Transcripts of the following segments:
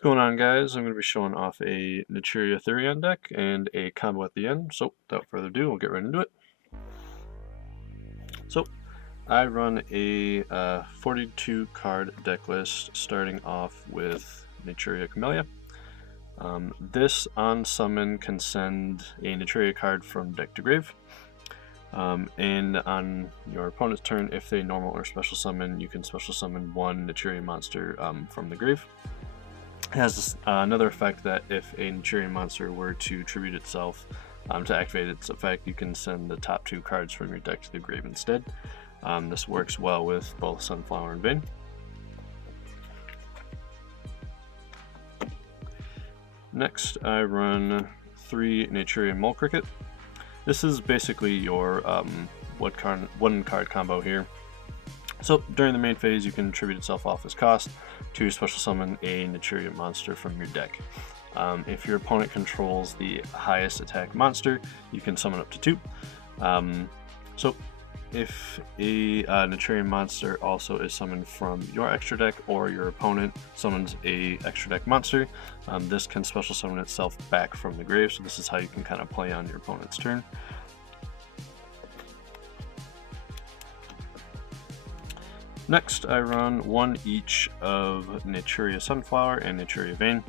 What's going on, guys? I'm going to be showing off a Naturia Therion deck and a combo at the end, so without further ado, we'll get right into it. So, I run a 42 card deck list starting off with Naturia Camellia. This on summon can send a Naturia card from deck to grave. And on your opponent's turn, if they normal or special summon, you can special summon one Naturia monster from the grave. It has another effect that if a Naturia monster were to tribute itself to activate its effect, you can send the top two cards from your deck to the grave instead. This works well with both Sunflower and Bane. Next, I run 3 Naturia Mole Cricket. This is basically your one card combo here. So during the main phase, you can tribute itself off as cost to special summon a Naturia monster from your deck. If your opponent controls the highest attack monster, you can summon up to 2. So if a Naturia monster also is summoned from your extra deck, or your opponent summons a extra deck monster, this can special summon itself back from the grave. So this is how you can kind of play on your opponent's turn. Next, I run 1 each of Naturia Sunflower and Naturia Vane.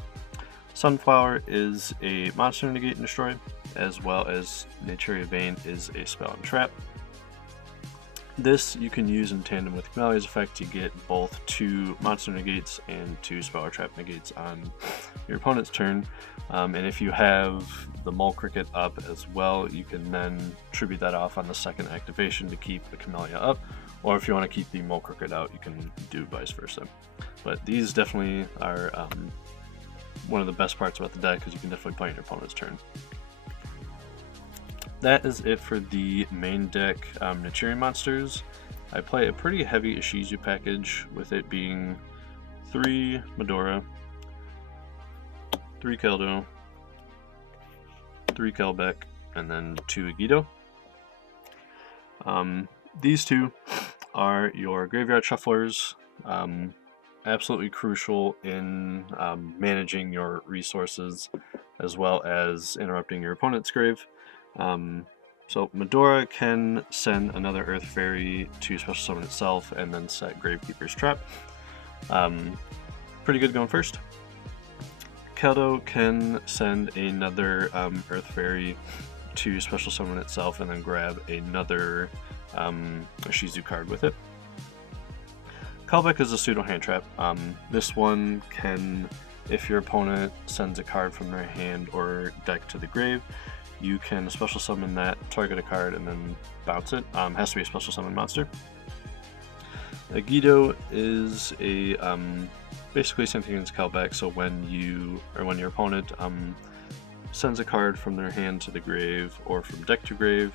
Sunflower is a monster negate and destroy, as well as Naturia Vane is a spell and trap. This you can use in tandem with Camelia's effect to get both 2 monster negates and 2 spell or trap negates on your opponent's turn. And if you have the Mole Cricket up as well, you can then tribute that off on the second activation to keep the Camellia up. Or if you want to keep the Mole Cricket out, you can do vice versa. But these definitely are one of the best parts about the deck, because you can definitely play on your opponent's turn. That is it for the main deck Naturia monsters. I play a pretty heavy Ishizu package, with it being 3 Medora, 3 Keldo, 3 Kelbeck, and then 2 Agido. These two are your graveyard shufflers, absolutely crucial in managing your resources as well as interrupting your opponent's grave. So Medora can send another Earth Fairy to special summon itself and then set Gravekeeper's Trap. Pretty good going first. Keldo can send another Earth Fairy to special summon itself and then grab another Ishizu card with it. Kelbeck is a pseudo hand trap. This one can, if your opponent sends a card from their hand or deck to the grave, you can special summon that, target a card, and then bounce it. Has to be a special summon monster. Agido is a basically same thing as Kelbeck. So when your opponent sends a card from their hand to the grave or from deck to grave,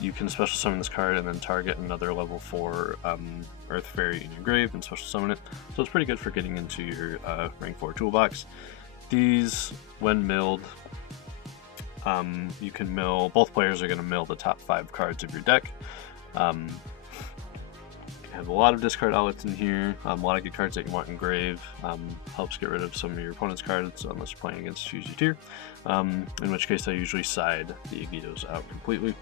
you can special summon this card and then target another level 4 Earth Fairy in your grave and special summon it. So it's pretty good for getting into your rank 4 toolbox. These, when milled, you can mill, both players are going to mill the top 5 cards of your deck. You have a lot of discard outlets in here, a lot of good cards that you want in grave. Helps get rid of some of your opponent's cards, unless you're playing against Ishizu tier, in which case I usually side the Agidos out completely.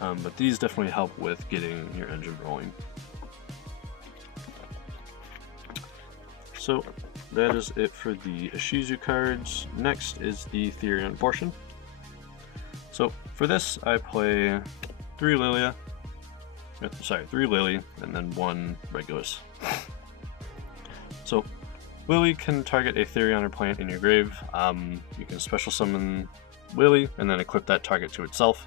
But these definitely help with getting your engine rolling. So that is it for the Ishizu cards. Next is the Therion portion. So for this, I play 3 Lily, and then 1 Regulus. So Lily can target a Therion or plant in your grave. You can special summon Lily and then equip that target to itself.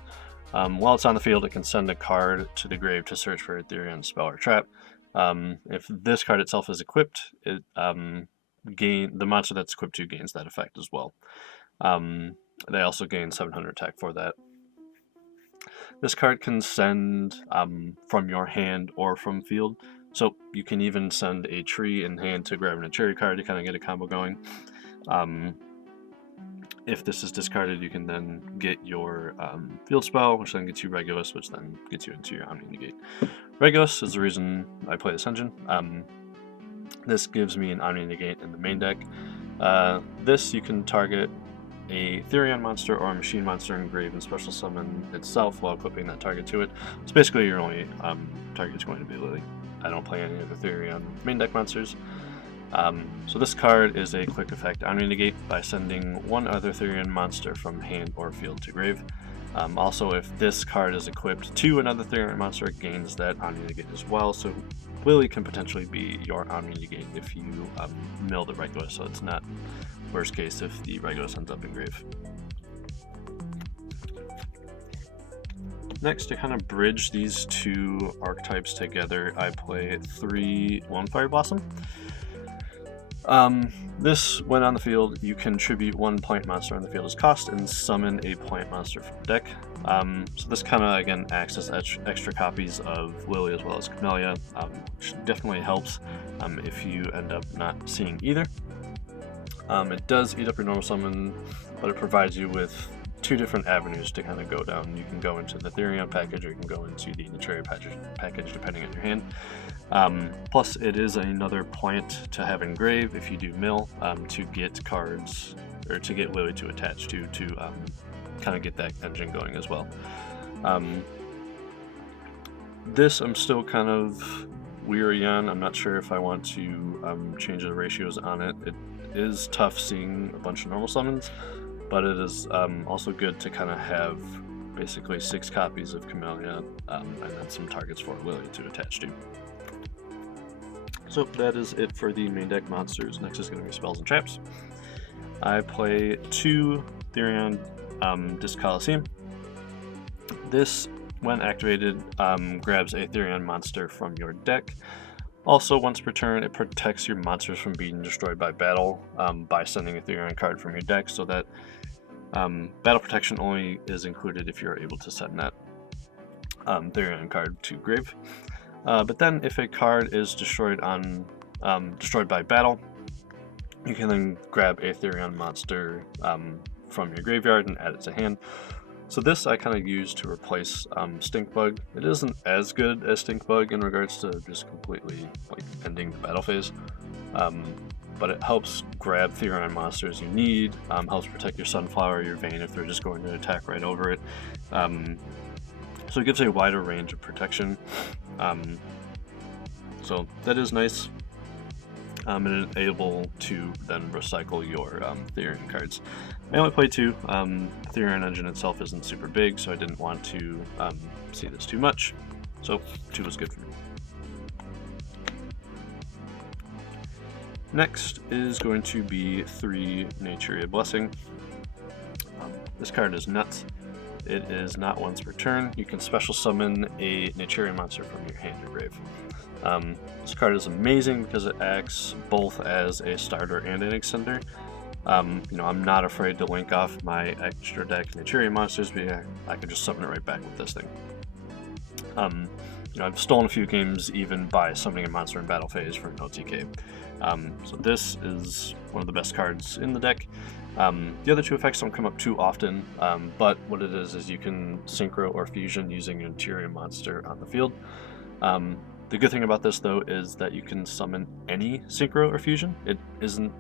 While it's on the field, it can send a card to the grave to search for a Therion spell or trap. If this card itself is equipped, the monster that's equipped to gains that effect as well. They also gain 700 attack for that. This card can send from your hand or from field, so you can even send a tree in hand to grab a Naturia card to kind of get a combo going. If this is discarded, you can then get your field spell, which then gets you Regulus, which then gets you into your Omni Negate. Regulus is the reason I play this engine. This gives me an Omni Negate in the main deck. This you can target a Therion monster or a machine monster in grave and special summon itself while equipping that target to it. So basically your only target is going to be Lily. I don't play any of the Therion main deck monsters. So this card is a quick effect Omni Negate by sending one other Therion monster from hand or field to grave. Also, if this card is equipped to another Therion monster, it gains that Omni Negate as well. So Lily can potentially be your Omni Negate if you mill the Regulus, so it's not worst case if the Regulus ends up in grave. Next, to kind of bridge these two archetypes together, I play 3 One Fire Blossom. This, when on the field, you can tribute one plant monster on the field as cost and summon a plant monster from the deck. So this kind of, again, acts as extra copies of Lily as well as Camellia, which definitely helps if you end up not seeing either. It does eat up your normal summon, but it provides you with 2 different avenues to kind of go down. You can go into the Therion package, or you can go into the Naturia package depending on your hand. Plus, it is another plant to have in grave if you do mill to get cards, or to get Lily to attach to kind of get that engine going as well. This I'm still kind of weary on. I'm not sure if I want to change the ratios on it. It is tough seeing a bunch of normal summons, but it is also good to kind of have basically 6 copies of Camellia and then some targets for Lily to attach to. So that is it for the main deck monsters. Next is going to be spells and traps. I play 2 Therion Disc Coliseum. This, when activated, grabs a Therion monster from your deck. Also, once per turn, it protects your monsters from being destroyed by battle by sending a Therion card from your deck, so that battle protection only is included if you're able to send that Therion card to grave. But then, if a card is destroyed by battle, you can then grab a Therion monster from your graveyard and add it to hand. So this I kind of use to replace Stinkbug. It isn't as good as Stinkbug in regards to just completely ending the battle phase, but it helps grab Therion monsters you need, helps protect your Sunflower, your Vayne if they're just going to attack right over it. So it gives a wider range of protection. So that is nice. And it's able to then recycle your Therion cards. I only play 2. The Therion engine itself isn't super big, so I didn't want to see this too much. So 2 was good for me. Next is going to be 3 Naturia Blessing. This card is nuts. It is not once per turn. You can special summon a Naturia monster from your hand or grave. This card is amazing because it acts both as a starter and an extender. I'm not afraid to link off my extra deck Naturia monsters, but I can just summon it right back with this thing. I've stolen a few games even by summoning a monster in battle phase for no TK. So this is one of the best cards in the deck. The other 2 effects don't come up too often, but what it is you can synchro or fusion using an Naturia monster on the field. The good thing about this, though, is that you can summon any synchro or fusion. It isn't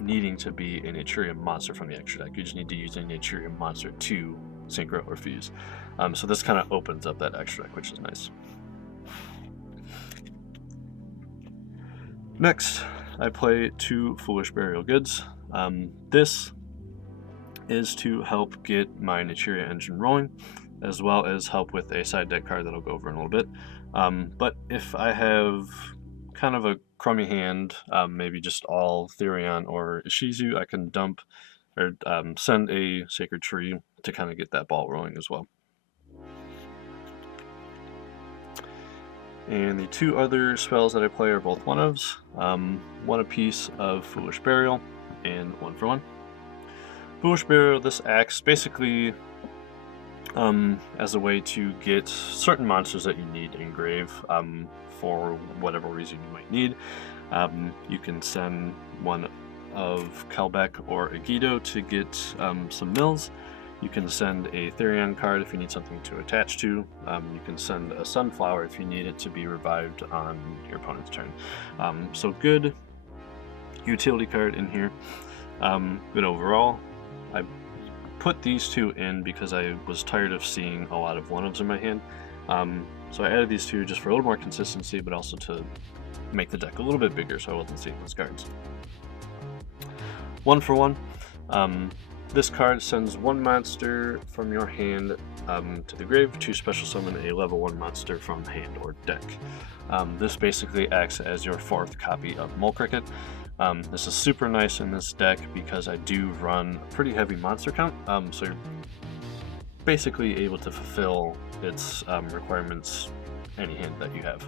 needing to be a Naturia monster from the extra deck. You just need to use a Naturia monster to synchro or fuse. So this kind of opens up that extra deck, which is nice. Next, I play 2 Foolish Burial Goods. This is to help get my Naturia engine rolling, as well as help with a side deck card that I'll go over in a little bit. But if I have kind of a crummy hand, maybe just all Therion or Ishizu, I can dump or send a Sacred Tree to kind of get that ball rolling as well. And the 2 other spells that I play are both 1-ofs, 1 apiece of Foolish Burial, and 1 for 1. Foolish Burial, this acts basically as a way to get certain monsters that you need in grave for whatever reason you might need. You can send one of Kelbeck or Agido to get some mills. You can send a Therion card if you need something to attach to. You can send a Sunflower if you need it to be revived on your opponent's turn. So good utility card in here. But overall, I put these two in because I was tired of seeing a lot of one-ofs in my hand. So I added these two just for a little more consistency, but also to make the deck a little bit bigger so I wasn't seeing those cards. 1 for 1. This card sends one monster from your hand to the grave to special summon a level 1 monster from hand or deck. This basically acts as your 4th copy of Mole Cricket. This is super nice in this deck because I do run a pretty heavy monster count, so you're basically able to fulfill its requirements any hand that you have.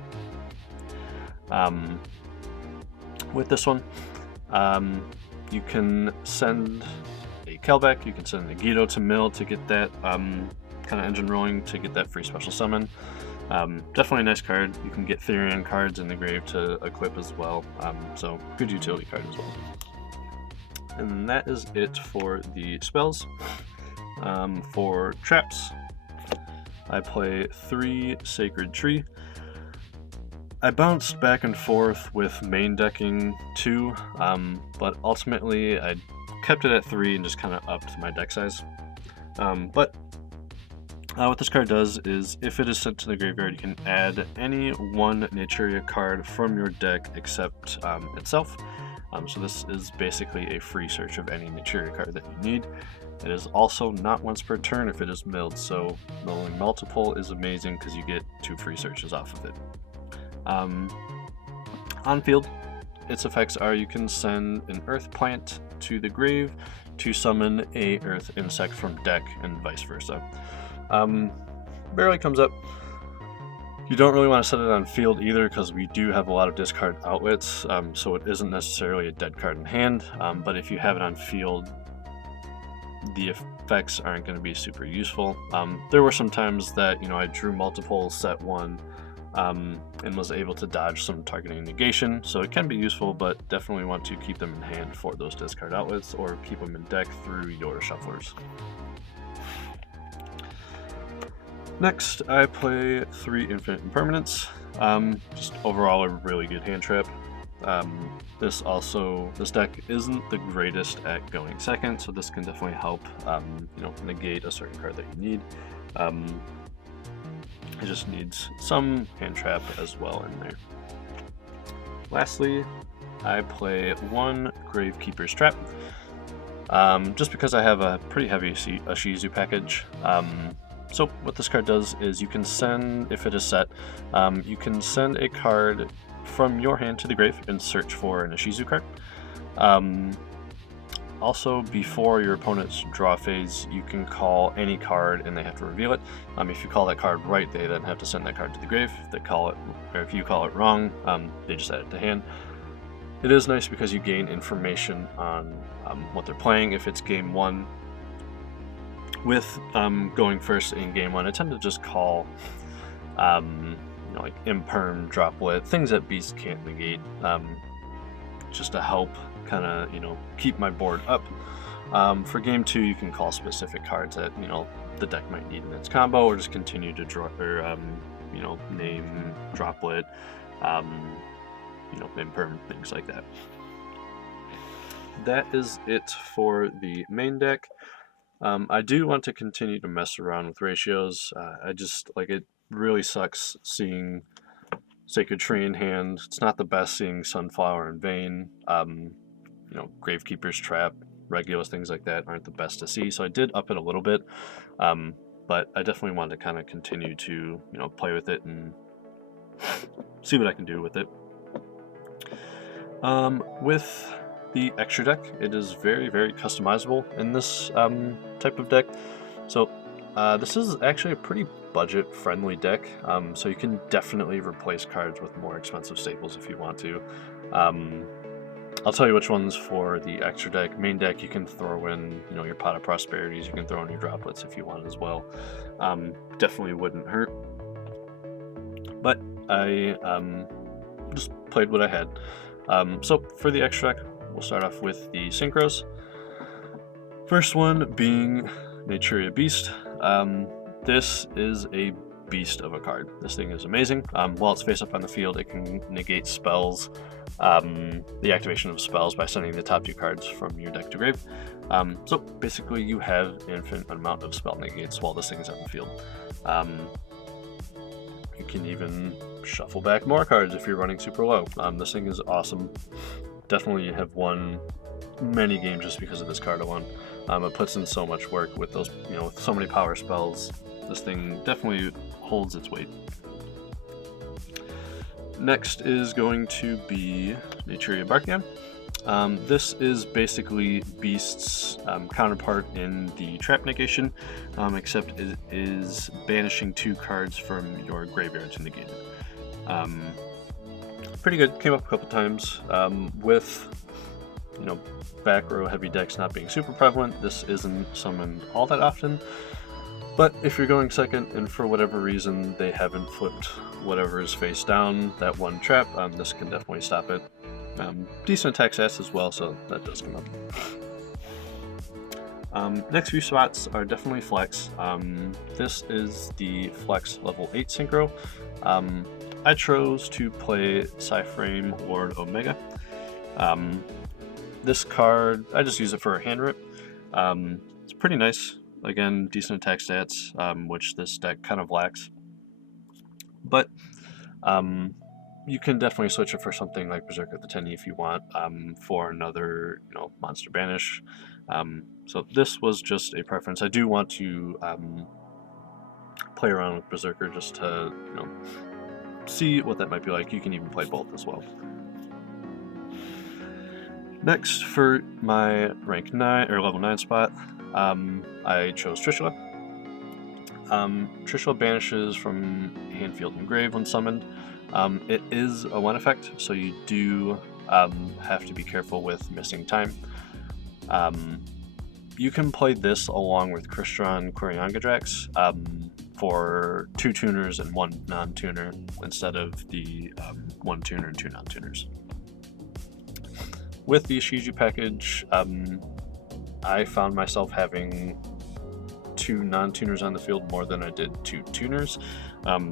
With this one, you can send a Kelbeck, you can send a Guido to mill to get that kind of engine rolling, to get that free special summon. Definitely a nice card. You can get Therion cards in the grave to equip as well, so good utility card as well. And that is it for the spells. For traps, I play 3 Sacred Tree. I bounced back and forth with main decking 2, but ultimately I kept it at 3 and just kind of upped my deck size. But what this card does is, if it is sent to the graveyard, you can add any one Naturia card from your deck except itself. So this is basically a free search of any Naturia card that you need. It is also not once per turn if it is milled, so milling multiple is amazing because you get 2 free searches off of it. On field, its effects are you can send an earth plant to the grave to summon a earth insect from deck and vice versa. Barely comes up. You don't really want to set it on field either because we do have a lot of discard outlets, so it isn't necessarily a dead card in hand, but if you have it on field, the effects aren't going to be super useful. There were some times that, I drew multiple set 1 and was able to dodge some targeting negation, so it can be useful, but definitely want to keep them in hand for those discard outlets or keep them in deck through your shufflers. Next, I play 3 Infinite Impermanence. Just overall a really good hand trap. This deck isn't the greatest at going second, so this can definitely help negate a certain card that you need. It just needs some hand trap as well in there. Lastly, I play 1 Gravekeeper's Trap. Just because I have a pretty heavy Ishizu package. So what this card does is you can send, if it is set, you can send a card from your hand to the grave and search for an Ishizu card. Also, before your opponent's draw phase, you can call any card and they have to reveal it. If you call that card right, they then have to send that card to the grave. If you call it wrong, they just add it to hand. It is nice because you gain information on what they're playing. If it's game 1, with going first in game 1, I tend to just call like Imperm, Droplet, things that Beast can't negate, just to help kind of keep my board up. For game 2, you can call specific cards that the deck might need in its combo, or just continue to draw or name Droplet, Imperm, things like that. That is it for the main deck. I do want to continue to mess around with ratios. I just it really sucks seeing Sacred Tree in hand. It's not the best seeing Sunflower and Vein. Gravekeeper's Trap, Regulus, things like that aren't the best to see. So I did up it a little bit, but I definitely want to kind of continue to play with it and see what I can do with it. With the extra deck, it is very, very customizable in this type of deck. So this is actually a pretty budget-friendly deck, so you can definitely replace cards with more expensive staples if you want to. I'll tell you which ones for the extra deck. Main deck, you can throw in your Pot of Prosperities, you can throw in your Droplets if you want as well. Definitely wouldn't hurt. But I just played what I had. So for the extra deck, we'll start off with the Synchros. First one being Naturia Beast. This is a beast of a card. This thing is amazing. While it's face up on the field, it can negate spells, the activation of spells by sending the top 2 cards from your deck to grave. So basically you have an infinite amount of spell negates while this thing is on the field. You can even shuffle back more cards if you're running super low. This thing is awesome. Definitely have won many games just because of this card alone. It puts in so much work with those, with so many power spells. This thing definitely holds its weight. Next is going to be Naturia Therion. This is basically Beast's counterpart in the trap negation, except it is banishing 2 cards from your graveyard to negate it. Pretty good, came up a couple times. With back row heavy decks not being super prevalent, this isn't summoned all that often. But if you're going second and for whatever reason they haven't flipped whatever is face down, that 1 trap, this can definitely stop it. Decent attack stats as well, so that does come up. Next few spots are definitely flex. This is the flex level 8 synchro. I chose to play Psyframe Lord Omega. This card, I just use it for a hand rip. It's pretty nice. Again, decent attack stats, which this deck kind of lacks. But you can definitely switch it for something like Berserker the Tenny if you want, for another monster banish. So this was just a preference. I do want to play around with Berserker just to see what that might be like. You can even play both as well. Next, for my rank 9 or level 9 spot, I chose Trishula. Trishula banishes from hand, field, and grave when summoned. It is a 1 effect, so you do have to be careful with missing time. You can play this along with Crystron Quiriangadrax for 2 tuners and 1 non-tuner instead of the 1 tuner and 2 non-tuners. With the Ishizu package, I found myself having 2 non-tuners on the field more than I did 2 tuners,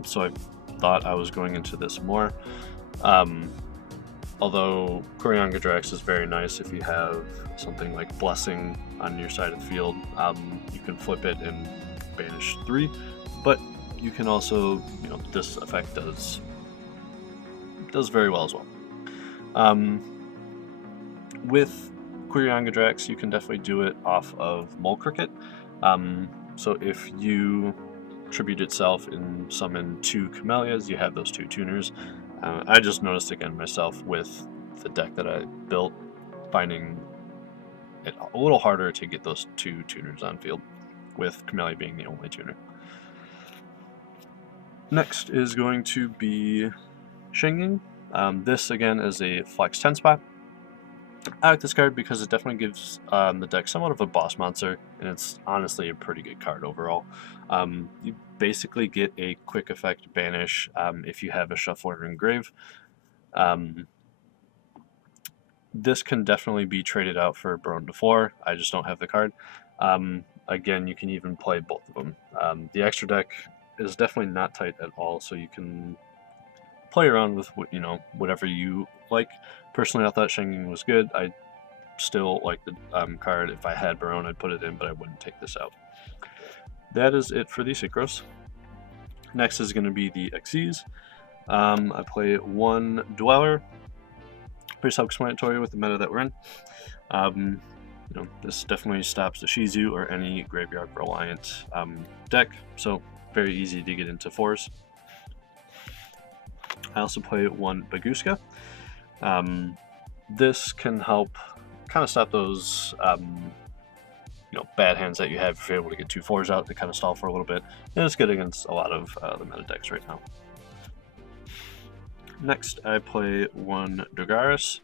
so I thought I was going into this more. Although Quiriangadrax is very nice if you have something like Blessing on your side of the field, you can flip it and banish 3, but you can also, this effect does very well as well. With Quiriangadrax, you can definitely do it off of Mole Cricket. So if you tribute itself and summon 2 Camellias, you have those 2 tuners. I just noticed again myself with the deck that I built, finding it a little harder to get those 2 tuners on field, with Camellia being the only tuner. Next is going to be Shinging. This again is a flex 10 spot. I like this card because it definitely gives the deck somewhat of a boss monster, and it's honestly a pretty good card overall. You basically get a quick effect banish if you have a shuffler in grave. This can definitely be traded out for Baronne de Fleur. I just don't have the card. Again, you can even play both of them. The extra deck is definitely not tight at all, so you can play around with whatever you like. Personally, I thought Shinging was good. I still like the card. If I had Baronne, I'd put it in, but I wouldn't take this out. That is it for the synchros. Next is going to be the Xyz. I play 1 Dweller. Pretty self-explanatory with the meta that we're in. This definitely stops the Ishizu or any graveyard reliant deck, so very easy to get into 4s. I also play 1 Baguska. This can help kind of stop those bad hands that you have if you're able to get 2 4s out to kind of stall for a little bit, and it's good against a lot of the meta decks right now. Next, I play 1 Dogaris.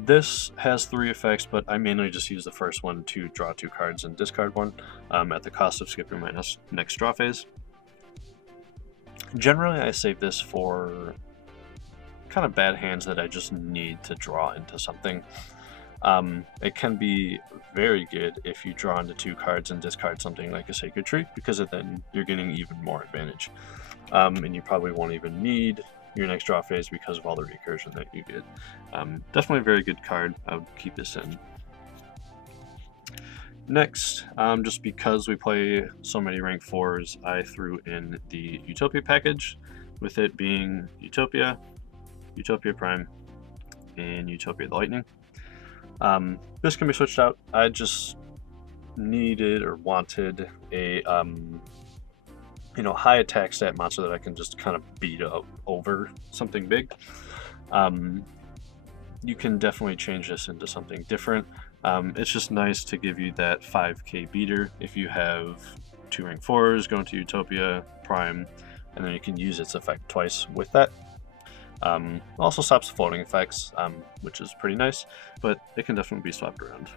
This has 3 effects, but I mainly just use the first one to draw 2 cards and discard 1 at the cost of skipping my next draw phase. Generally, I save this for kind of bad hands that I just need to draw into something. It can be very good if you draw into 2 cards and discard something like a Sacred Tree, because then you're getting even more advantage. And you probably won't even need your next draw phase because of all the recursion that you get. Definitely a very good card. I would keep this in. Next, just because we play so many rank 4s, I threw in the Utopia package, with it being Utopia, Utopia Prime, and Utopia the Lightning. This can be switched out. I just needed or wanted a high attack stat monster that I can just kind of beat up over something big. You can definitely change this into something different. It's just nice to give you that 5k beater if you have 2 rank 4s going to Utopia Prime, and then you can use its effect twice with that. Also stops the floating effects, which is pretty nice, but it can definitely be swapped around.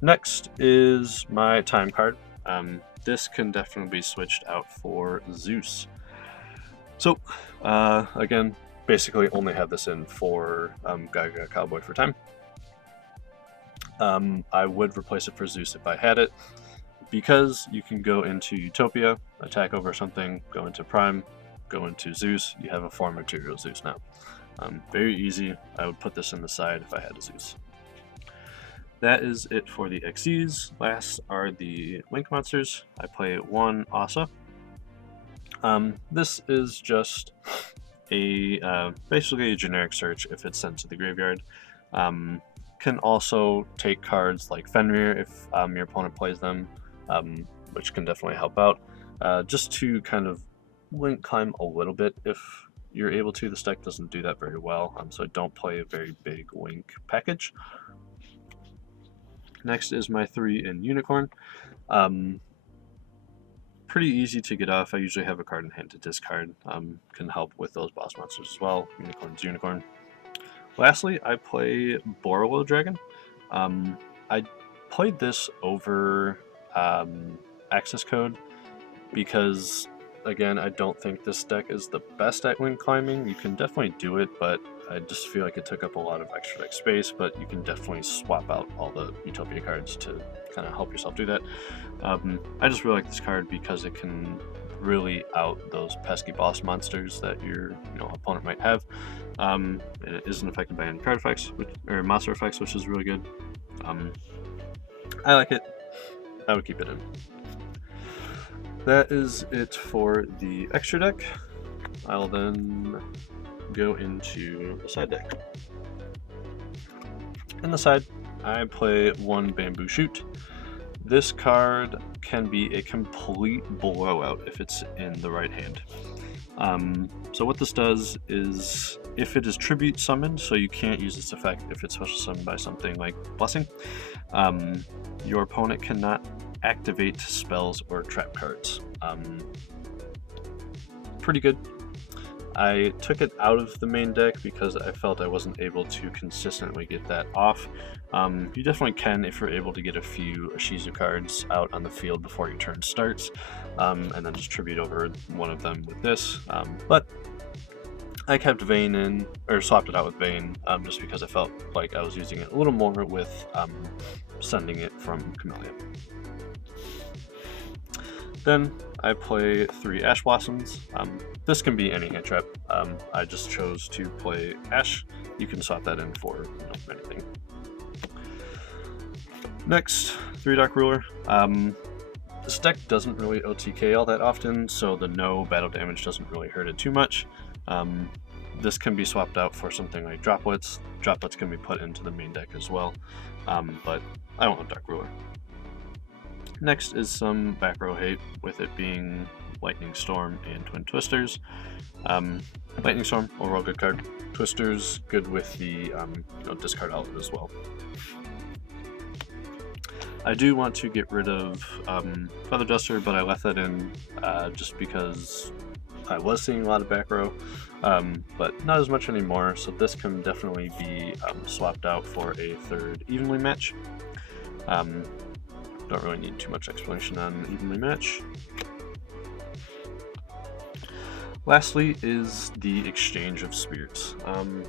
Next is my time card. This can definitely be switched out for Zeus. So, again, basically only have this in for Gaga Cowboy for time. I would replace it for Zeus if I had it, because you can go into Utopia, attack over something, go into Prime, go into Zeus. You have a 4 material Zeus now. Very easy. I would put this in the side if I had a Zeus. That is it for the XCs. Last are the Link monsters. I play 1 Asa. This is just a basically a generic search if it's sent to the graveyard. Can also take cards like Fenrir if your opponent plays them, which can definitely help out. Just to kind of link climb a little bit if you're able to. This deck doesn't do that very well, so don't play a very big link package. Next is my 3 in Unicorn. Pretty easy to get off. I usually have a card in hand to discard. Can help with those boss monsters as well. Unicorn's Unicorn. Lastly, I play Borrowell Dragon. I played this over Access Code because, again, I don't think this deck is the best at link climbing. You can definitely do it, but I just feel like it took up a lot of extra deck space, but you can definitely swap out all the Utopia cards to kind of help yourself do that. I just really like this card because it can really out those pesky boss monsters that your opponent might have. It isn't affected by any card effects or monster effects, which is really good. I like it. I would keep it in. That is it for the extra deck. I'll then go into the side deck. In the side, I play 1 Bamboo Shoot. This card can be a complete blowout if it's in the right hand. So what this does is, if it is tribute summoned, so you can't use its effect if it's special summoned by something like Blessing, your opponent cannot activate spells or trap cards. Pretty good. I took it out of the main deck because I felt I wasn't able to consistently get that off. You definitely can if you're able to get a few Ishizu cards out on the field before your turn starts, and then just tribute over one of them with this. But I kept Vayne in, or swapped it out with Vayne, just because I felt like I was using it a little more with sending it from Camellia. Then I play 3 Ash Blossoms. This can be any hand trap. I just chose to play Ash. You can swap that in for anything. Next, 3 Dark Ruler. This deck doesn't really OTK all that often, so the no battle damage doesn't really hurt it too much. This can be swapped out for something like Droplets. Droplets can be put into the main deck as well, but I don't want Dark Ruler. Next is some back row hate, with it being Lightning Storm and Twin Twisters. Lightning Storm, overall good card. Twisters, good with the discard outlet as well. I do want to get rid of Feather Duster, but I left that in just because I was seeing a lot of back row, but not as much anymore, so this can definitely be swapped out for a 3rd Evenly Match. Don't really need too much explanation on Evenly Match. Lastly is the exchange of spirits.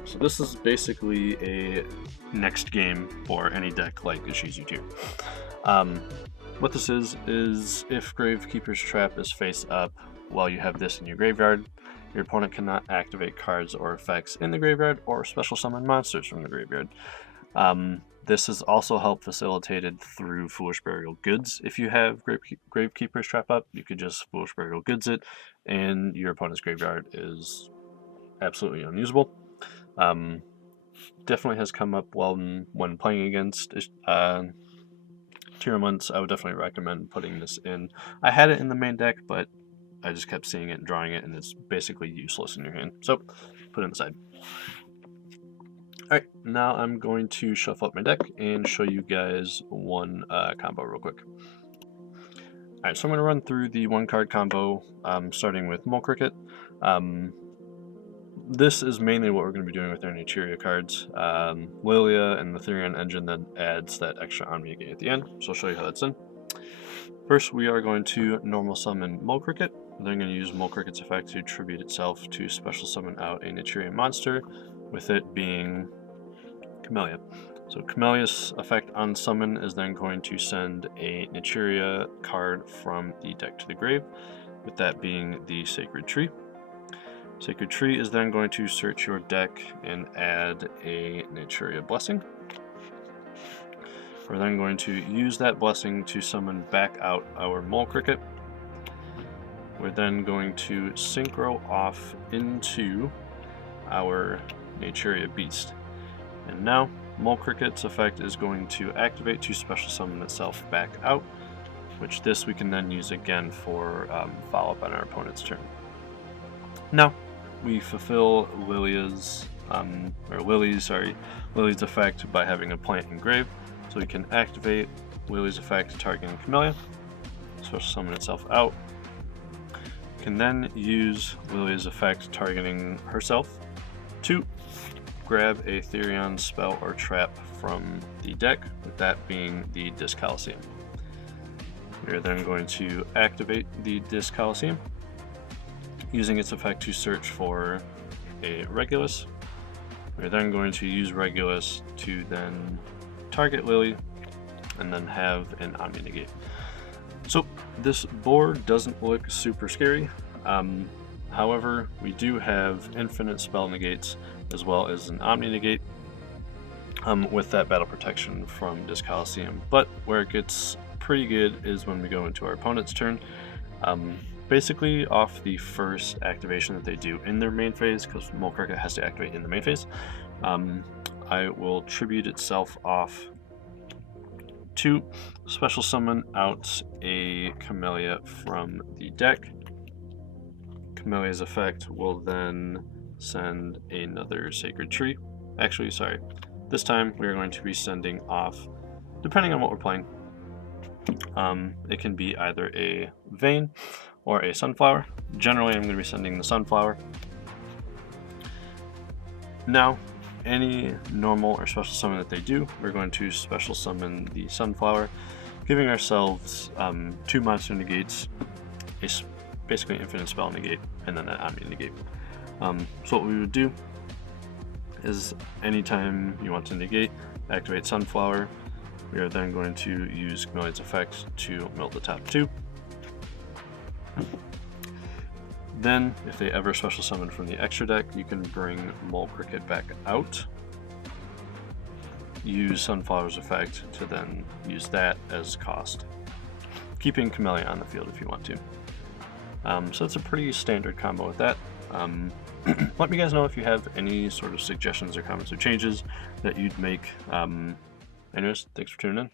So this is basically a next game for any deck like Ishizu 2. What this is if Gravekeeper's Trap is face up while you have this in your graveyard, your opponent cannot activate cards or effects in the graveyard or special summon monsters from the graveyard. This is also help facilitated through Foolish Burial Goods. If you have Gravekeeper's Trap up, you could just Foolish Burial Goods it, and your opponent's graveyard is absolutely unusable. Definitely has come up well when playing against Tier 1s. I would definitely recommend putting this in. I had it in the main deck, but I just kept seeing it and drawing it, and it's basically useless in your hand. So, put it on the side. Alright, now I'm going to shuffle up my deck and show you guys one combo real quick. Alright, so I'm going to run through the one card combo, starting with Mole Cricket. This is mainly what we're going to be doing with our Naturia cards. Lilia and the Therion engine then adds that extra Omni Negate at the end, so I'll show you how that's done. First, we are going to normal summon Mole Cricket. Then I'm going to use Mole Cricket's effect to tribute itself to special summon out a Naturia monster, with it being Camellia. So Camelia's effect on summon is then going to send a Naturia card from the deck to the grave, with that being the Sacred Tree. Sacred Tree is then going to search your deck and add a Naturia Blessing. We're then going to use that blessing to summon back out our Mole Cricket. We're then going to synchro off into our Naturia Beast. And now, Mole Cricket's effect is going to activate to special summon itself back out, which this we can then use again for follow-up on our opponent's turn. Now, we fulfill Lily's effect by having a plant in grave, so we can activate Lily's effect targeting Camellia, special summon itself out. We can then use Lily's effect targeting herself to grab a Therion spell or trap from the deck, with that being the Disc Coliseum. We are then going to activate the Disc Coliseum, using its effect to search for a Regulus. We're then going to use Regulus to then target Lily, and then have an Omni Negate. So this board doesn't look super scary. However, we do have infinite spell negates as well as an Omni Negate with that battle protection from Disc Coliseum. But where it gets pretty good is when we go into our opponent's turn. Basically off the first activation that they do in their main phase, because Mole Cricket has to activate in the main phase, I will tribute itself off to special summon out a Camellia from the deck. Camellia's effect will then send another Sacred Tree. Actually, sorry. This time we are going to be sending off, depending on what we're playing, it can be either a Vayne or a Sunflower. Generally, I'm going to be sending the Sunflower. Now, any normal or special summon that they do, we're going to special summon the Sunflower, giving ourselves 2 monster negates, basically infinite spell negate, and then an Omni Negate. So what we would do is anytime you want to negate, activate Sunflower. We are then going to use Camelia's effect to mill the top 2. Then, if they ever special summon from the extra deck, you can bring Mole Cricket back out. Use Sunflower's effect to then use that as cost, keeping Camellia on the field if you want to. So it's a pretty standard combo with that. Let me guys know if you have any sort of suggestions or comments or changes that you'd make. Anyways, thanks for tuning in.